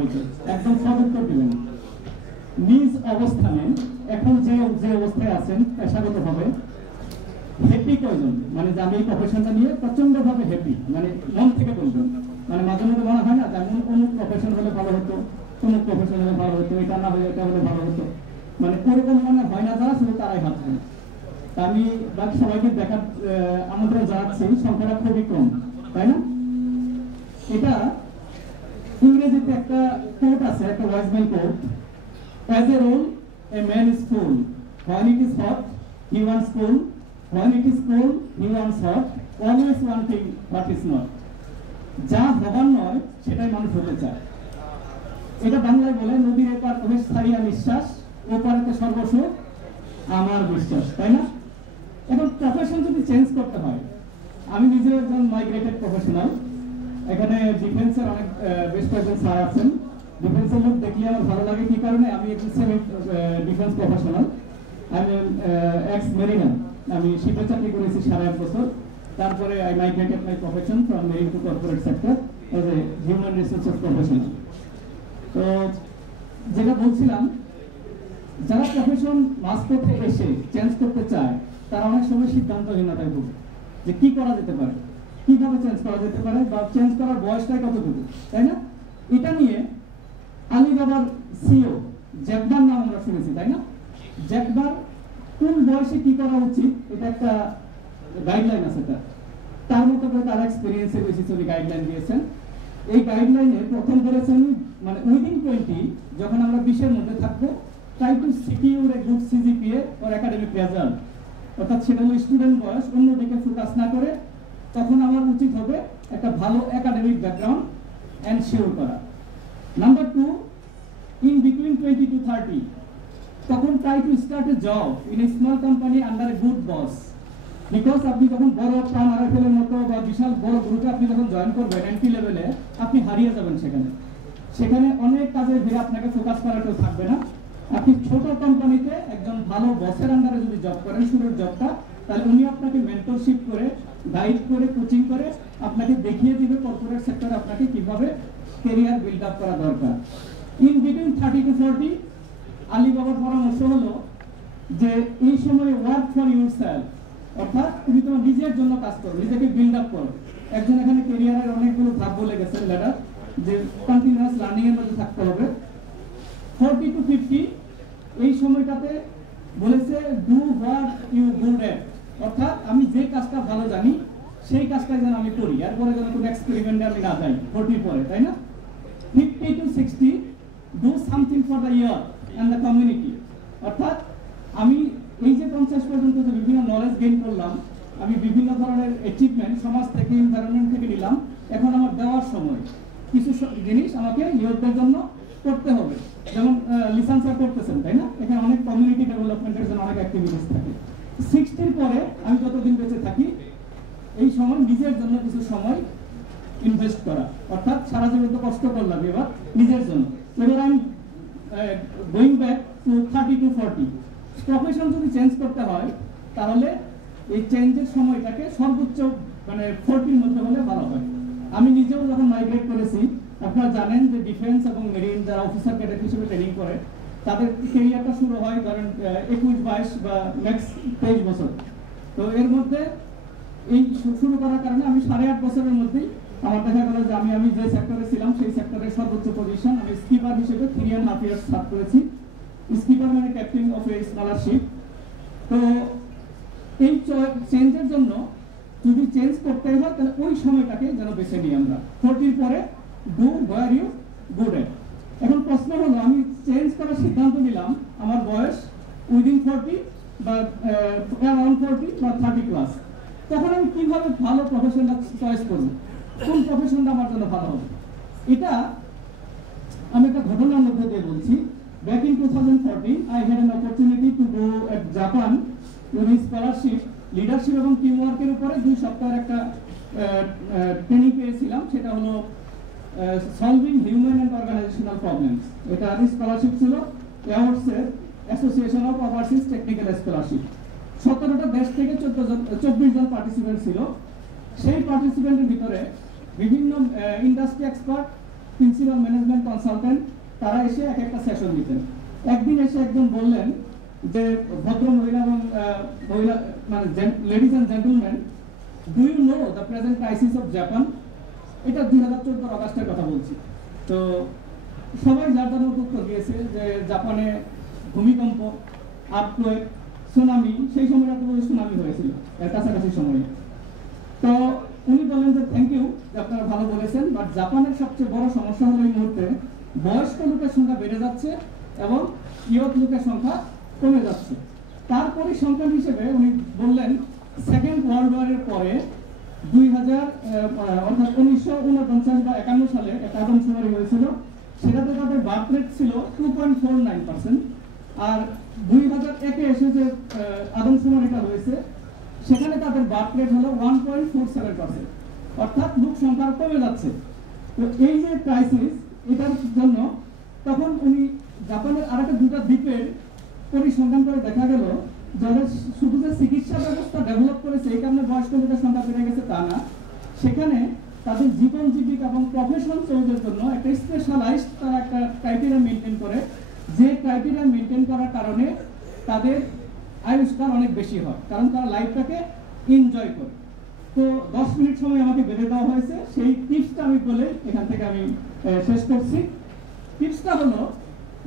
সবাইকে, একদম সদুত্তর দিবেন। নিজ অবস্থানে এখন যে অবস্থায় আছেন পেশাগতভাবে হ্যাপি কয়জন, মানে যে আমি এই প্রফেশনটা নিয়ে প্রচন্ডভাবে হ্যাপি, মানে মন থেকে বলবেন। মানে মাঝে মধ্যে মনে হয় না যেমন অমুক প্রফেশন হলে ভালো হতো, অমুক প্রফেশন হলে ভালো হতো, এটা না হলে এটা হলে ভালো হতো, মানে ওরকম মনে হয় না, যারা শুধু তারাই হাত দেয়। আমি বাকি সবাইকে দেখার আমন্ত্রণ জানাচ্ছি, সংখ্যাটা খুবই কম, তাই না? এটা ইংরেজিতে একটা কোট আছে, একটা wise man quote, as a rule a man is fool, when it is hot he wants cool, when it is cool he wants hot, always one thing but is not, যা হবার নয় সেটাই মানুষ হতে চায়। এটা বাংলায় বলে নদীর এপার প্রবেশ ছাড়িয়া নিঃশ্বাস, ওপারেতে সর্বস্ব আমার বিশ্বাস, তাই না? এখন প্রফেশন যদি চেঞ্জ করতে হয়, আমি নিজে একজন মাইগ্রেটেড প্রফেশনাল, এখানে ডিফেন্সের অনেক বেশ কয়েকজন স্যার আছেন, ডিফেন্সের লোক দেখলে আমার ভালো লাগে। কি কারণে? আমি একজন ডিফেন্স প্রফেশনাল, আমি এক্স মেরিনার, আমি শিপে চাকরি করেছি 8.5 বছর। তারপরে I migrated my profession from marine two corporate sector as a human resources professional. তো যেটা বলছিলাম, যারা প্রফেশন মাঝপথে এসে চেঞ্জ করতে চায় তারা অনেক সময় সিদ্ধান্তহীনতায় ভোগে যে কি করা যেতে পারে, কিভাবে চেঞ্জ করা যেতে পারে, বা চেঞ্জ করার বয়সটাই কতটুকু, তাই না? এটা নিয়ে আলিবাবার সিও জ্যাকবার নাম আমরা শুনেছি, তাই না? জ্যাকবার কোন বয়সে কি করা উচিত এটা একটা গাইডলাইন আছে, তার মতো করে তার এক্সপেরিয়েন্সের বেশি উনি গাইডলাইন দিয়েছেন। এই গাইডলাইনে প্রথম বলেছেন, মানে উইদিন 20, যখন আমরা 20-এর মধ্যে থাকবো, try to secure a good CGPA or academic result, অর্থাৎ সেটা হলো স্টুডেন্ট বয়স, অন্যদিকে ফোকাস না করে তখন আমার উচিত হবে একটা ভালো একাডেমিক ব্যাকগ্রাউন্ড এনশিওর করা। নাম্বার 2, ইন বিটুইন 20 to 30, তখন try to start A job in a small company under a good boss, because আপনি যখন বড় প্রাণ আরএফএলের মতো বা বিশাল বড় গ্রুপে আপনি যখন জয়েন করবেন এন্ট্রি লেভেলে, আপনি হারিয়ে যাবেন সেখানে অনেক কাজের ভিড়ে আপনাকে ফোকাস করাটাও থাকবে না। আপনি ছোট কোম্পানিতে একজন ভালো বসের আন্ডারে যদি জব করেন, শুরুর জবটা, তাহলে উনি আপনাকে মেন্টরশিপ করে, গাইড করে, কোচিং করে আপনাকে দেখিয়ে দিবে কর্পোরেট সেক্টরে আপনাকে কিভাবে ক্যারিয়ার বিল্ড আপ করা দরকার। ইন বিটুইন 30 to 40, আলিবাবার পরামর্শ হলো যে এই সময় ওয়ার্ক ফর ইউরসেলফ, অর্থাৎ তুমি তোমার নিজের জন্য কাজ করো, নিজেকে বিল্ড আপ করো। একজন এখানে ক্যারিয়ারের অনেকগুলো ধাপ বলে গেছেন লেডার, যে কন্টিনিউয়াস লার্নিং এর মধ্যে থাকতে হবে। 40 to 50 এই সময়টাতে বলেছে do what you good at, অর্থাৎ আমি যে কাজটা ভালো জানি সেই কাজটা যেন আমি করি, এরপরে যেন কোনো এক্সপেরিমেন্টে আমি না যাই 40 পরে, তাই না? 50 to 60 do something for the year and the community, অর্থাৎ আমি এই যে 50 পর্যন্ত যে বিভিন্ন নলেজ গেইন করলাম, আমি বিভিন্ন ধরনের অ্যাচিভমেন্ট সমাজ থেকে, এনভায়রনমেন্ট থেকে নিলাম, এখন আমার দেওয়ার সময় কিছু জিনিস আমাকে ইউথদের জন্য করতে হবে। যেমন লিসান স্যার করতেছেন, তাই না? এখানে অনেক কমিউনিটি ডেভেলপমেন্টের জন্য অনেক অ্যাক্টিভিটিস থাকে। 60-র পরে আমি যতদিন বেঁচে থাকি এই সময় নিজের জন্য কিছু সময় ইনভেস্ট করা, অর্থাৎ সারা জীবন তো কষ্ট করলাম, এবার নিজের জন্য। এবার আমি going back to 30 to 40, profession যদি চেঞ্জ করতে হয় তাহলে এই চেঞ্জের সময়টাকে সর্বোচ্চ মানে 40-র মধ্যে হলে ভালো হয়। আমি নিজেও যখন মাইগ্রেট করেছি, আপনারা জানেন যে ডিফেন্স এবং মেরিন যারা অফিসার ক্যাডেট হিসেবে ট্রেনিং করে তাদের ক্যারিয়ারটা শুরু হয় ধরেন 21-22 বা ম্যাক্স 23 বছর। তো এর মধ্যে এই শুরু করার কারণে আমি 8.5 বছরের মধ্যেই আমার দেখা গেল যে আমি যে সেক্টরে ছিলাম সেই সেক্টরের সর্বোচ্চ পজিশন, আমি স্কিপার হিসেবে 3.5 ইয়ার্স সার্ভ করেছি। স্কিপার মানে ক্যাপ্টেন অফ এ স্কলারশিপ। তো এই চেঞ্জের জন্য যদি চেঞ্জ করতে হয় তাহলে ওই সময়টাকে যেন বেছে নিই আমরা। 40-র পরে do where you good at. এখন প্রশ্ন হলো, আমি চেঞ্জ করার সিদ্ধান্ত নিলাম, আমার বয়স উইদিন 40 বা অ্যারাউন্ড 40 বা 30 প্লাস, তখন আমি কিভাবে ভালো প্রফেশনটা চয়েস করব, কোন প্রফেশনটা আমার জন্য ভালো হবে? এটা আমি একটা ঘটনার মধ্যে দিয়ে বলছি। Back in 2014, I had an opportunity to go at Japan with scholarship, leadership এবং টিম ওয়ার্কের উপরে 2 সপ্তাহের একটা ট্রেনিং পেয়েছিলাম। সেটা হলো solving human and organizational problems. এটা স্কলারশিপ ছিল অ্যাওয়ার্ডসের association of overseas technical scholarship. 17টা দেশ থেকে 24 জন পার্টিসিপেন্ট ছিল। সেই পার্টিসিপেন্টের ভিতরে বিভিন্ন industry expert, principal management consultant, তারা এসে এক একটা সেশন দিতেন। একদিন এসে একজন বললেন যে ভদ্র মহিলা এবং মহিলা মানে ladies and gentleman, do you know the present crisis of Japan? এটা 2014 অগাস্টের কথা বলছি। তো সবাই যার যার মতো উত্তর দিয়েছে যে জাপানে ভূমিকম্প, আর্থকোয়েক, সুনামি, সেই সময়টা তো সুনামি হয়েছিল এর কাছাকাছি সময়ে। তো উনি বললেন যে থ্যাংক ইউ, আপনারা ভালো বলেছেন, বাট জাপানের সবচেয়ে বড় সমস্যা হলো এই মুহূর্তে বয়স্ক লোকের সংখ্যা বেড়ে যাচ্ছে এবং ইয়ত লোকের সংখ্যা কমে যাচ্ছে। তার পরিসংখ্যান হিসেবে উনি বললেন সেকেন্ড ওয়ার্ল্ড ওয়ারের পরে 2000 অর্থাৎ 1949 বা 51 সালে একটা আদমশুমারি হয়েছিল, সেটাতে তাদের বার্থ রেট ছিল 2.49%, আর 2001-এ এসে যে আদমশুমারিটা হয়েছে সেখানে তাদের বার্থ রেট হলো 1.47%, অর্থাৎ লোক সংখ্যা কমে যাচ্ছে। তো এই যে ক্রাইসিস, এটার জন্য তখন উনি জাপানের আরেকটা দুটা দ্বীপের পরিসংখ্যান করে দেখা গেল যাদের শুধু যে চিকিৎসা ব্যবস্থা ডেভেলপ করেছে এই কারণে বয়স্ক লোকের সংখ্যা বেড়ে গেছে তা না, সেখানে তাদের জীবন জীবিকা এবং প্রফেশন চলবার জন্য একটা স্পেশালাইজড তারা একটা ক্রাইটেরিয়া মেনটেন করে, যে ক্রাইটেরিয়া মেনটেন করার কারণে তাদের আয়ুষ্কাল অনেক বেশি হয়, কারণ তারা লাইফটাকে এনজয় করে। তো 10 মিনিট সময় আমাকে বেঁধে দেওয়া হয়েছে, সেই টিপসটা আমি বলে এখান থেকে আমি শেষ করছি। টিপসটা হলো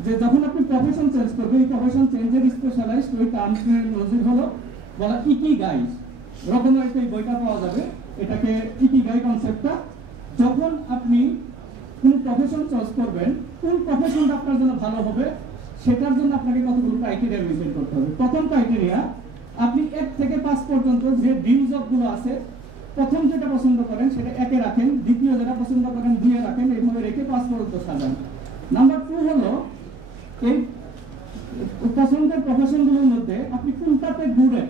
যে যখন আপনি প্রফেশন চেঞ্জ করবেন, এই প্রফেশন চেঞ্জের স্পেশালাইজড ওই টার্মোলজি হলো বলা ইকিগাই। রকমারিতে এই বইটা পাওয়া যাবে, এটাকে ইকিগাই কনসেপ্টটা। যখন আপনি কোন প্রফেশন চয়েস করবেন, কোন প্রফেশনটা আপনার জন্য ভালো হবে সেটার জন্য আপনাকে কতগুলো ক্রাইটেরিয়া মেনটেন করতে হবে। প্রথম ক্রাইটেরিয়া, আপনি 1 থেকে 5 পর্যন্ত যে ড্রিম জবগুলো আছে, প্রথম যেটা পছন্দ করেন সেটা 1-এ রাখেন, দ্বিতীয় যেটা পছন্দ করেন 2-এ রাখেন, এইভাবে রেখে 5 পর্যন্ত সাজান। নাম্বার 2 হলো এই পছন্দের প্রফেশনগুলোর মধ্যে আপনি কোনটাতে গুড এট,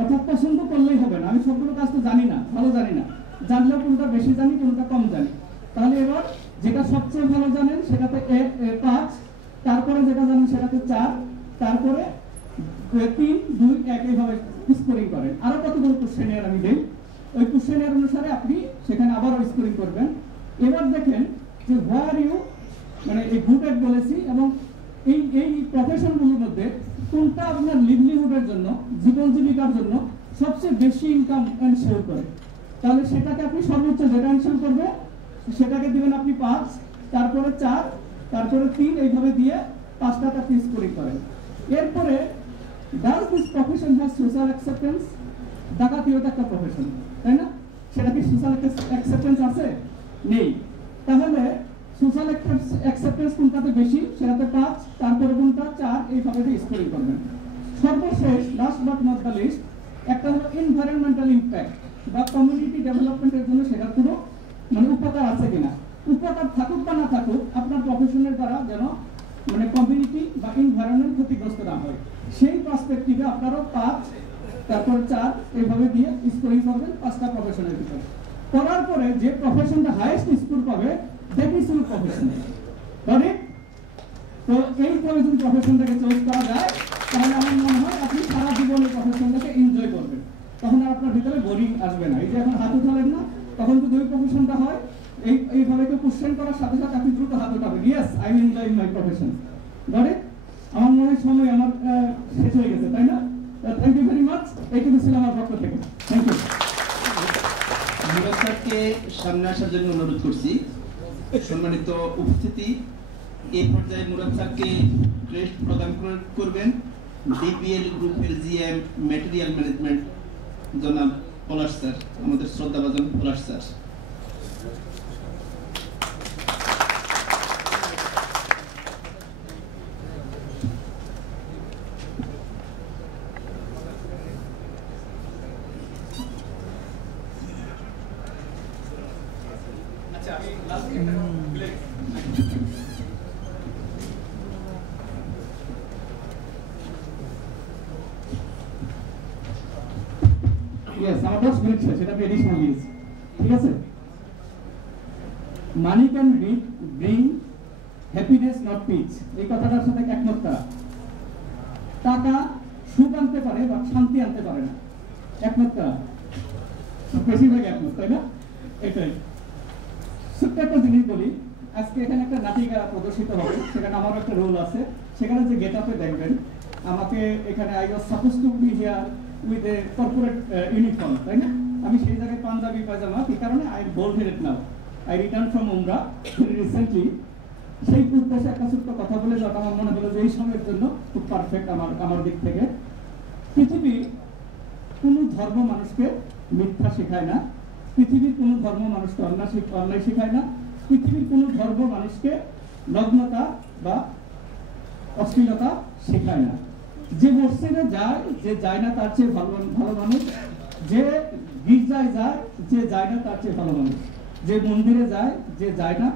অর্থাৎ পছন্দ করলেই হবে না। আমি সবগুলো কাজ তো জানি না, ভালো জানি না, জানলেও কোনটা বেশি জানি কোনটা কম জানি। তাহলে এবার যেটা সবচেয়ে ভালো জানেন সেটাতে 5, তারপরে যেটা জানেন সেটাতে 4, তারপরে 3, 2, 1 এইভাবে স্কোরিং করেন। আরো কতগুলো কোশ্চেনিয়ার আমি দেই, ওই কোশ্চেনিয়ার অনুসারে আপনি সেখানে আবারও স্কোরিং করবেন। এবার দেখেন যে হোয়ার ইউ মানে এই গুড এট বলেছি এবং এই প্রফেশনগুলোর মধ্যে কোনটা আপনার লিভলিহুডের জন্য, জীবন জীবিকার জন্য সবচেয়ে বেশি ইনকাম এনশিওর করে। তাহলে সেটাকে আপনি সর্বোচ্চ যেটা এনশিওর করবে সেটাকে দিবেন আপনি 5, তারপরে 4, তারপরে 3, এইভাবে দিয়ে 5টাতে আপনি স্কোরিং করেন। এরপরে does this profession has social acceptance? ডাকাতিও একটা প্রফেশন, তাই না? সেটা কি সোশ্যাল অ্যাকসেপ্টেন্স আছে? নেই। তাহলে সোশ্যাল অ্যাকসেপ্টেন্স কোনটাতে বেশি সেটাতে 5, তারপরে কোনটা 4, এইভাবে স্কোরিং করবেন। সর্বশেষ last but not the least, একটা হলো এনভায়রনমেন্টাল ইমপ্যাক্ট বা কমিউনিটি ডেভেলপমেন্টের জন্য সেটা কোনো মানে উপকার আছে কিনা। উপকার থাকুক বা না থাকুক, আপনার প্রফেশনের দ্বারা যেন মানে কমিউনিটি বা এনভায়রনমেন্ট ক্ষতিগ্রস্ত না হয়, সেই পার্সপেক্টিভে আপনারও 5, তারপর 4 এইভাবে দিয়ে স্কোরিং করবেন 5টা প্রফেশনের ভিতরে। করার পরে যে প্রফেশনটা হাইয়েস্ট স্কোর পাবে দ্যাট ইজ ইউর প্রফেশন। মানে তো এইভাবে যদি প্রফেশনটাকে চয়েস করা যায় তাহলে আমার মনে হয় আপনি সারা জীবন এই প্রফেশনটাকে এনজয় করবেন, তখন আর আপনার ভিতরে বোরিং আসবে না। এই যে এখন হাত উঠালেন না, তখন যদি ওই প্রফেশনটা হয় এইভাবে কেউ কোশ্চেন করার সাথে সাথে আপনি দ্রুত হাত উঠাবেন, yes I am enjoying my profession. Got it? আমার মনে হয় সময় আমার শেষ হয়ে গেছে, তাই না? Thank you very much. এইটুকু ছিল আমার পক্ষ থেকে। Thank you. মুরাদ স্যারকে সামনে আসার জন্য অনুরোধ করছি। সম্মানিত উপস্থিতি, এই পর্যায়ে মুরাদ স্যারকে ক্রেস্ট প্রদান করবেন ডিপিএল গ্রুপের জিএম ম্যাটেরিয়াল ম্যানেজমেন্ট জনাব পলাশ স্যার, আমাদের শ্রদ্ধাভাজন পলাশ স্যার। Yes, আমার 10 মিনিট শেষ, এটা এডিশনাল ইউজ। ঠিক আছে? Money can bring happiness not peace, এই কথাটার সাথে একমত করা। টাকা সুখ আনতে পারে বা শান্তি আনতে পারে না, একমত করা। বেশিরভাগ একমত, তাই না? এটাই ছোট্ট একটা জিনিস বলি। আজকে এখানে একটা নাটিকা প্রদর্শিত হবে, সেখানে আমারও একটা রোল আছে। সেখানে যে গেট আপে দেখবেন আমাকে এখানে I was suppose to be here with a corporate uniform, তাই না? আমি সেই জায়গায় পাঞ্জাবি পায়জামা, এই কারণে I am bold headed now. I return from উমরা রিসেন্টলি। সেই উদ্দেশ্যে একটা ছোট্ট কথা বলে যাওয়াটা আমার মনে হলো যে এই সময়ের জন্য খুব পারফেক্ট আমার দিক থেকে। পৃথিবীর কোনো ধর্ম মানুষকে মিথ্যা শেখায় না, পৃথিবীর কোনো ধর্ম মানুষকে অন্যায় শেখায় না, পৃথিবীর কোনো ধর্ম মানুষকে নগ্নতা বা অশ্লীলতা শেখায় না। যে মসজিদে যায়, যে যায় না তার চেয়ে ভালো মানুষ, যে গির্জায় যায়, যে যায় না তার চেয়ে ভালো মানুষ, যে মন্দিরে যায়, যে যায় না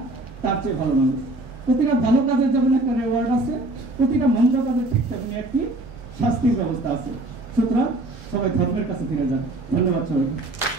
তার চেয়ে ভালো মানুষ। প্রতিটা ভালো কাজের যেমন একটা রেওয়ার্ড আছে, প্রতিটা মন্দ কাজের ঠিক তেমনি একটি শাস্তির ব্যবস্থা আছে। সুতরাং সবাই ধর্মের কাছে ফিরে যান। ধন্যবাদ সবাইকে।